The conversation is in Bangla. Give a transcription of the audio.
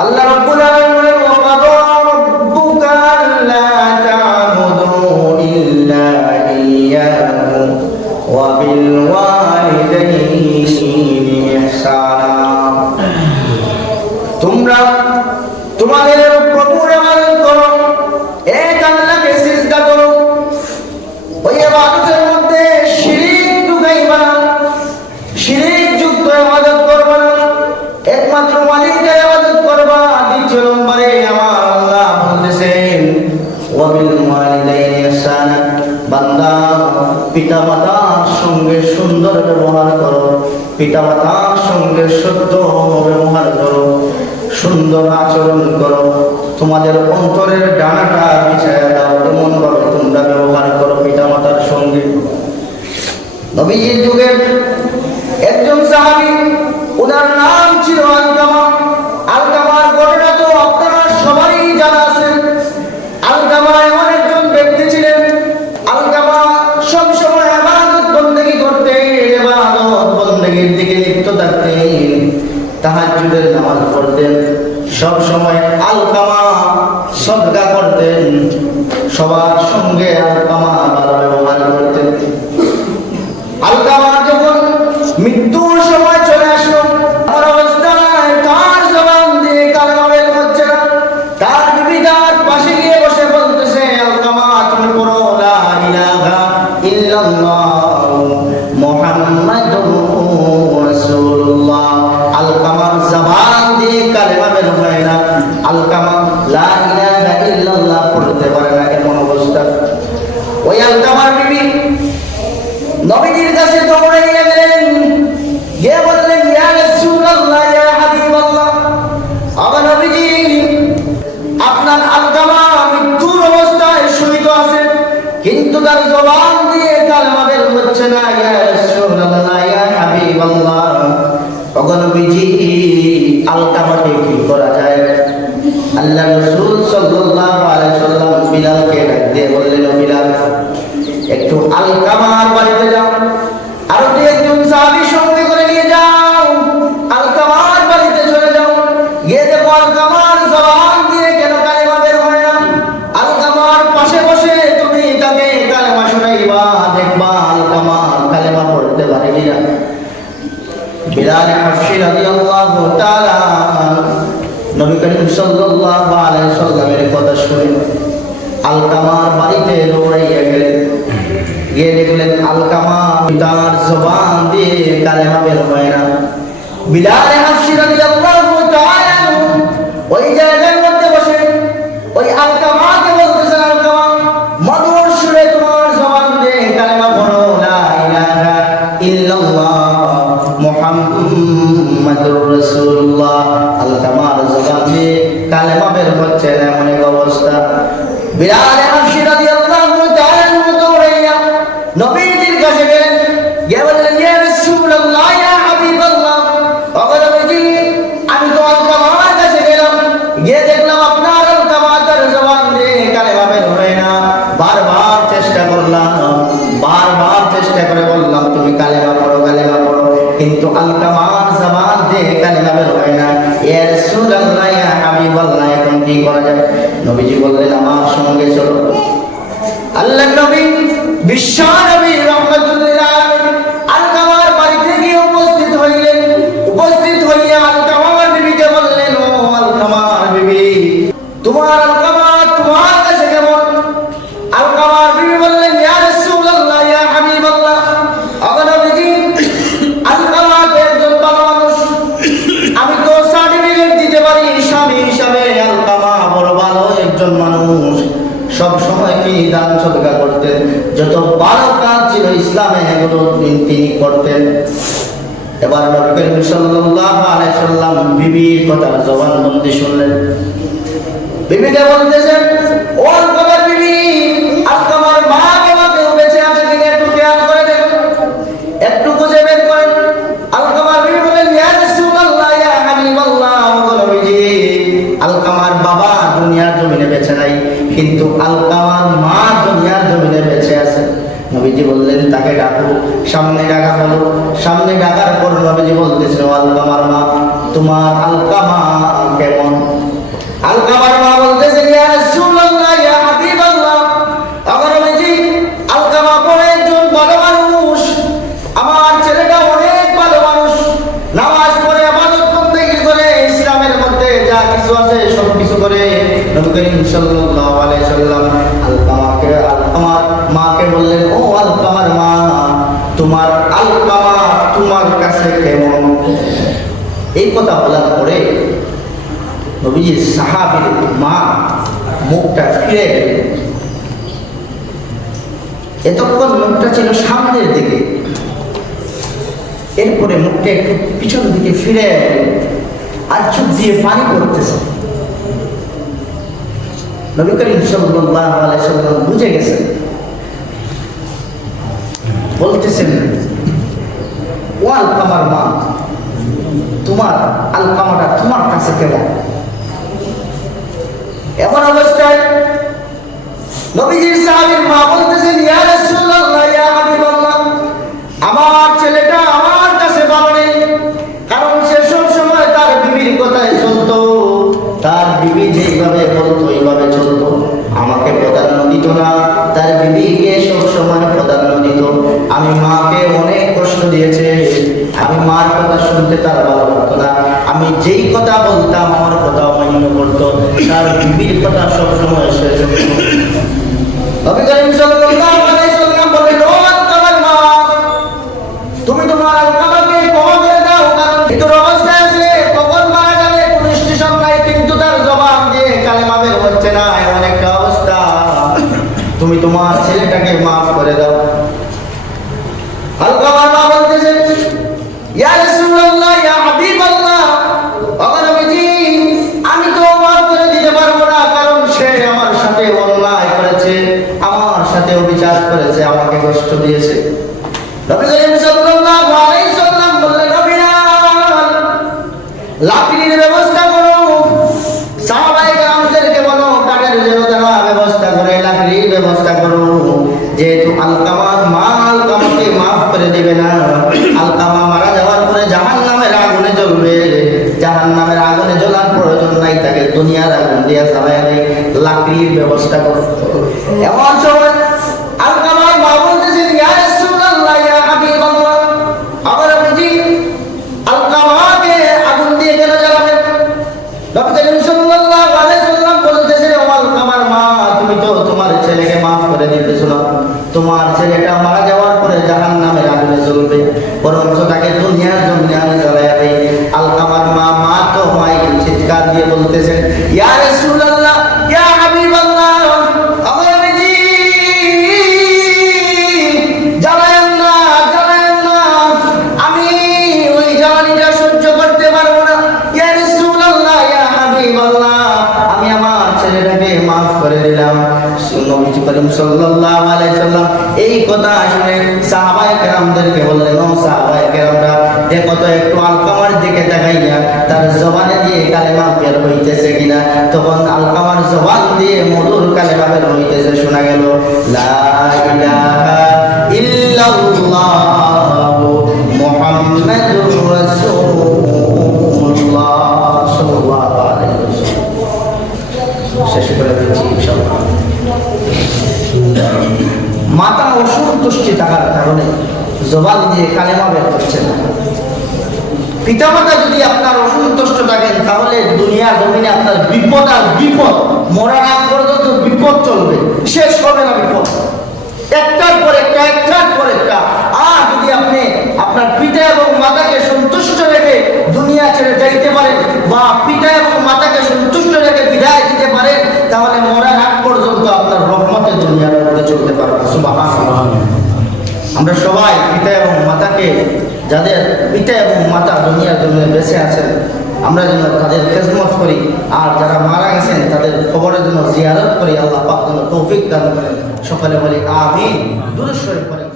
আল্লাহ রাব্বুল আলামিন বলেন ওয়া কাদা রাব্বুকা আল্লা তা'বুদু ইল্লা ইয়্যাহু ওয়া বিল ওয়ালিদাইনি ইহসানা। তোমরা তোমাদের প্রভুর ইবাদত করো, এক আল্লাহকে সিজদা করো। ওই ইবাদতের মধ্যে শিরক ঢুকাইবা না, শিরক যুক্ত ইবাদত করবা না, একমাত্র মালিকের ইবাদত করবা। দ্বিতীয় নম্বরে আমার আল্লাহ বলতেছেন ওয়া বিল ওয়ালিদাইনি ইহসানা, বান্দা পিতামাতার সঙ্গে সুন্দর ব্যবহার করো, পিতামাতার সঙ্গে সত্য ব্যবহার করো, সুন্দর আচরণ করো। তোমাদের অন্তরের ডানাটা বিছায়া দাও, এমন ভাবে তোমরা ব্যবহার করো পিতামাতার সঙ্গে। নবীজির যুগের একজন সাহাবী, ওনার নাম ছিল আলকামা। আলকামার ঘটনা তো আপনারা সবারই জানা আছে। আলকামা এমন একজন ব্যক্তি ছিলেন, আলকামা সবসময় ইবাদত বন্দেগী করতেন, ইবাদত বন্দেগীর দিকে লিপ্ত থাকতেন, তাহাজ্জুদের নামাজ পড়তেন, সব সময় আলকামা সদকা করতেন, সবার সঙ্গে আলকামা ভালো ব্যবহার করতেন। আলকামা যখন মৃত্যুর সময় চলে আসলো, আমার অবস্থায় তার জবান দিয়ে কালেমা বের হচ্ছে না। তার বিবি তার পাশে গিয়ে বসে বলতেছে, আলকামা তুমি পড়ো লা ইলাহা ইল্লাল্লাহ মুহাম্মাদুর রাসূলুল্লাহ। আলকামার জবান দিয়ে কালেমা বের হয় না, আলকামা লা ইলাহা ইল্লাল্লাহ পড়তে পারে না, এমন অবস্থা। ওই আলকামার বিবি নবীজির কাছে দৌড়াইয়া গেলেন, গিয়ে বললেন ইয়া রাসূলুল্লাহ ইয়া হাবিবাল্লাহ, আমার নবীজি আপনার আলকামা মৃত্যুর অবস্থায় শহীদ আছে, কিন্তু তার জবান দিয়ে কালেমা বের হচ্ছে না। ইয়া রাসূলুল্লাহ ইয়া হাবিবাল্লাহ, ওগো নবীজি আলকামাকে কি করা যায়? আল্লাহ রাসূল সাল্লাল্লাহু আলাইহি ওয়াসাল্লাম বিলালকে ডাক দিয়ে বললেন, ও বিলাল, একটু আলকামার বাড়িতে যাও, আর একজন সাহাবী সঙ্গে করে নিয়ে যাও, আলকামার বাড়িতে চলে যাও, গিয়ে দেখো আলকামার জবান দিয়ে কেন কালেমা বের হয় না। আলকামার পাশে বসে তুমি তাকে কালেমা শোনাইবা, দেখবা আলকামা কালেমা পড়তে পারে কিনা। বিলাল হাবশী রাদিয়াল্লাহু তাআলা নবী করিম সাল্লাল্লাহু আলাইহি ওয়াসাল্লামের কথা শুনে আলকামার বাড়িতে দৌড়াইয়া গেলেন, গিয়ে দেখলেন আলকামা তার জবান দিয়ে কালেমা বের হয় না। বিলাল হাবশী রাদিয়াল্লাহু তাআলা ওই জায়গার মধ্যে বসে ওই আলকামাকে বলতেছেন, আলকামা মধুর সুরে তোমার জবান দিয়ে কালেমা পড়ো লা ইলাহা ইল্লাল্লাহ মুহাম্মাদুর রাসূলুল্লাহ। আলকামার জবান দিয়ে কালেমা বের হচ্ছে না, এমন এক অবস্থা। বিলাল হাবশী রাদিয়াল্লাহু তাআলা দৌড়াইয়া নবীজির কাছে গেলেন, গিয়ে বললেন ইয়া রাসূলুল্লাহ ইয়া হাবিবাল্লাহ, ওগো নবীজি আমি তো আলকামার কাছে গেলাম, গিয়ে দেখলাম আপনার আলকামা তার জবান দিয়ে কালেমা বের হয় না। বারবার চেষ্টা করলাম, বারবার চেষ্টা করে বললাম তুমি কালেমা পড়ো, কালেমা পড়ো, কিন্তু আলকামার জবান দিয়ে কালেমা বের হয় না। ইয়া রাসূলুল্লাহ ইয়া হাবিবাল্লাহ, এখন কি করা যায়? নবীজি বললেন আমার সঙ্গে চলো। আল্লাহর নবী বিশ্ব নবী রাহমাতুল লিল আলামিন আলকামার বাড়িতে গিয়ে উপস্থিত হইলেন। উপস্থিত হইয়া আলকামার বিবিকে বললেন, ও আলকামার বিবি, তোমার আলকামা তোমার কাছে কেমন? আলকামার বিবি বললেন, ইয়া রাসূলুল্লাহ ইয়া হাবিবাল্লাহ, ওগো নবীজি আলকামা তো একজন ভালো মানুষ, আমি তো সার্টিফিকেট দিতে পারি স্বামী হিসাবে আলকামা বড় ভালো একজন মানুষ, সব সময় তিনি দান সদকা করতেন, যত ভালো কাজ ছিল ইসলামে এগুলো তিনি করতেন। এবার নবী করিম সাল্লাল্লাহু আলাইহি ওয়াসাল্লাম বিবির কথা জবানবন্দি শুনলেন। বিবিকে বলতেছেন, ও আলকামার বিবি, আলকামার মা বাবা কেউ বেঁচে আছে কিনা একটু খেয়াল করে দেখুন, একটু খুঁজে বের করেন। আলকামার বিবি বলেন, ইয়া রাসূলুল্লাহ ইয়া হাবিবাল্লাহ, ওগো নবীজি আলকামার বাবা দুনিয়ার জমিনে বেঁচে নাই, কিন্তু আলকামার মা দুনিয়ার জমিনে বেঁচে আছে। নবীজি বললেন তাকে ডাকো। সামনে ডাকা হলো। সামনে ডাকার পর নবীজি বলতেছেন, আলকামার মা, তোমার আলকামা কেমন? করিম সাল্লাল্লাহু আলাইহি সাল্লাম আলকামার মাকে বললেন, ও আলকামার মা, তোমার আলকামা তোমার কাছে কেমন? এই কথা বলার পরে নবীজির সাহাবীর মা মুখটা ফিরে গেলেন। এতক্ষণ মুখটা ছিল সামনের দিকে, এরপরে মুখটা একটু পিছন দিকে ফিরে গেলেন, আর চোখ দিয়ে পানি পড়তেছে। নবী করিম সাল্লাল্লাহু আলাইহি সাল্লাম বুঝে গেছেন, বলতেছেন, ও আলকামার মা, তোমার আলকামাটা তোমার কাছে কেমন? এমন অবস্থায় নবীজির সাহাবীর মা বলতেছেন, ইয়া রাসূলুল্লাহ, ইয়া হাবিবাল্লাহ, আমার ছেলেটা আমার কাছে ভালো নেই, কারণ সে সব সময় তার বিবির কথায় চলতো, তার বিবি যেইভাবে বলতো এইভাবে চলতো, আমাকে প্রাধান্য দিত না, তার বিবিকে সব সময় প্রাধান্য দিত। আমি মাকে অনেক কষ্ট দিয়েছে, আমি মার কথা শুনতে তার ভালো লাগতো না, আমি যেই কথা বলতাম আমার কথা অমান্য করতো, তার বিবির কথা সব সময় সে শুনতো। নবী করিম সাল্লাল্লাহু আলাইহি সাল্লাম বলেন, ও আলকামার মা, তুমি তোমার আলকামাকে ক্ষমা করে দাও, কারণ মৃত্যুর অবস্থায় আছে, কখন মারা যাবে কোন স্টেশন নাই, কিন্তু তার জবান দিয়ে কালেমা বের হচ্ছে না, এমন একটা অবস্থা, তুমি তোমার ছেলেটাকে মাফ করে দাও। আলকামার মা বলতেছেন, ইয়া রাসূলুল্লাহ, ইয়া হাবিবাল্লাহ, নবীজি, আমি তো মাফ করে দিতে পারবো না, কারণ সে আমার সাথে অন্যায় করেছে, আমার সাথে অবিচার করেছে, আমাকে কষ্ট দিয়েছে। নবী করিম সাল্লাল্লাহু আলাইহি সাল্লাম বললেন, বিলাল, লাকড়ির ব্যবস্থা করো, সাহাবায়ে কেরামদেরকে বলো কাঠের যেন তারা ব্যবস্থা করে লাকড়ির ব্যবস্থা করো, যেহেতু আলকামার মা আলকামাকে মাফ করে দিবে না, আলকামা মারা যাওয়ার পরে জাহান্নামের আগুনে জ্বলবে, জাহান্নামের আগুনে জ্বলার প্রয়োজন নাই, তাকে দুনিয়ার আগুন দিয়ে জ্বালায় দেয়, লাকড়ির ব্যবস্থা করো। এমন সময় আলকামার মা বলতেছেন, ইয়া রাসূলুল্লাহ, ইয়া হাবিবাল্লাহ, আমার নবীজি আলকামাকে আগুন দিয়ে কেন জ্বালাবেন? নবী করিম সাল্লাল্লাহু আলাইহি সাল্লাম বলতেছেন, ও আলকামার মা, তুমি তো তোমার ছেলেকে মাফ করে দিতেছো না, তোমার ছেলেটা মারা যাওয়ার পরে জাহান্নামের আগুনে জ্বলবে, বরঞ্চ তাকে দুনিয়ার জন্য আমি জ্বালায়া দেই। আলকামার মা তো মাই চিৎকার দিয়ে বলতেছেন, ইয়া রাসূলুল্লাহ, ইয়া হাবিবাল্লাহ, আমার নবীজি জ্বালায়েন না, জ্বালায়েন না, আমি ওই জ্বালানিটা সহ্য করতে পারবো না, ইয়া রাসূলুল্লাহ, ইয়া হাবিবাল্লাহ, আমি আমার ছেলেটাকে মাফ করে দিলাম। নবী করিম সাল্লাল্লাহু আলাইহি সাল্লাম এই কথা শুনে সাহাবায়ে কেরামদেরকে বললেন, ও সাহাবায়ে কেরামরা, দেখো তো একটু আলকামার দিকে তাকাইয়া তার জবানে দিয়ে কালেমা বের হইতেছে কিনা। তখন আলকামার জবান দিয়ে মধুর কালেমা বের হইতেছে, শোনা গেল, লা ইলাহা ইল্লাল্লাহু মুহাম্মাদুর রাসূলুল্লাহ সাল্লাল্লাহু আলাইহি ওয়াসাল্লাম। শেষ করে দিচ্ছি ইনশাআল্লাহ। মাতা অসন্তুষ্টি থাকার কারণে জবান দিয়ে কালেমা বের হচ্ছে না। পিতামাতা যদি আপনার অসন্তুষ্ট থাকেন, তাহলে দুনিয়ার জমিনে আপনার বিপদ আর বিপদ, মরার আগ পর্যন্ত বিপদ চলবে, শেষ হবে না বিপদ, একটার পর একটা, একটার পর একটা। আর যদি আপনি আপনার পিতা এবং মাতাকে সন্তুষ্ট রেখে দুনিয়া ছেড়ে যাইতে পারেন, বা পিতা এবং মাতাকে সন্তুষ্ট রেখে বিদায় দিতে পারেন, তাহলে মরার আগ পর্যন্ত আপনার রহমতের দুনিয়ার মধ্যে চলতে পারবে। সুবহানাল্লাহ। আমরা সবাই পিতা এবং মাতাকে, যাদের পিতা এবং মাতা দুনিয়ার জন্য বেঁচে আছেন, আমরা যেন তাদের খেদমত করি, আর যারা মারা গেছেন তাদের খবরের জন্য জিয়ারত করি। আল্লাহ পাক যেন তৌফিক দান করেন। সকলে বলি আমিন। দুরূদ শরীফ পড়েন।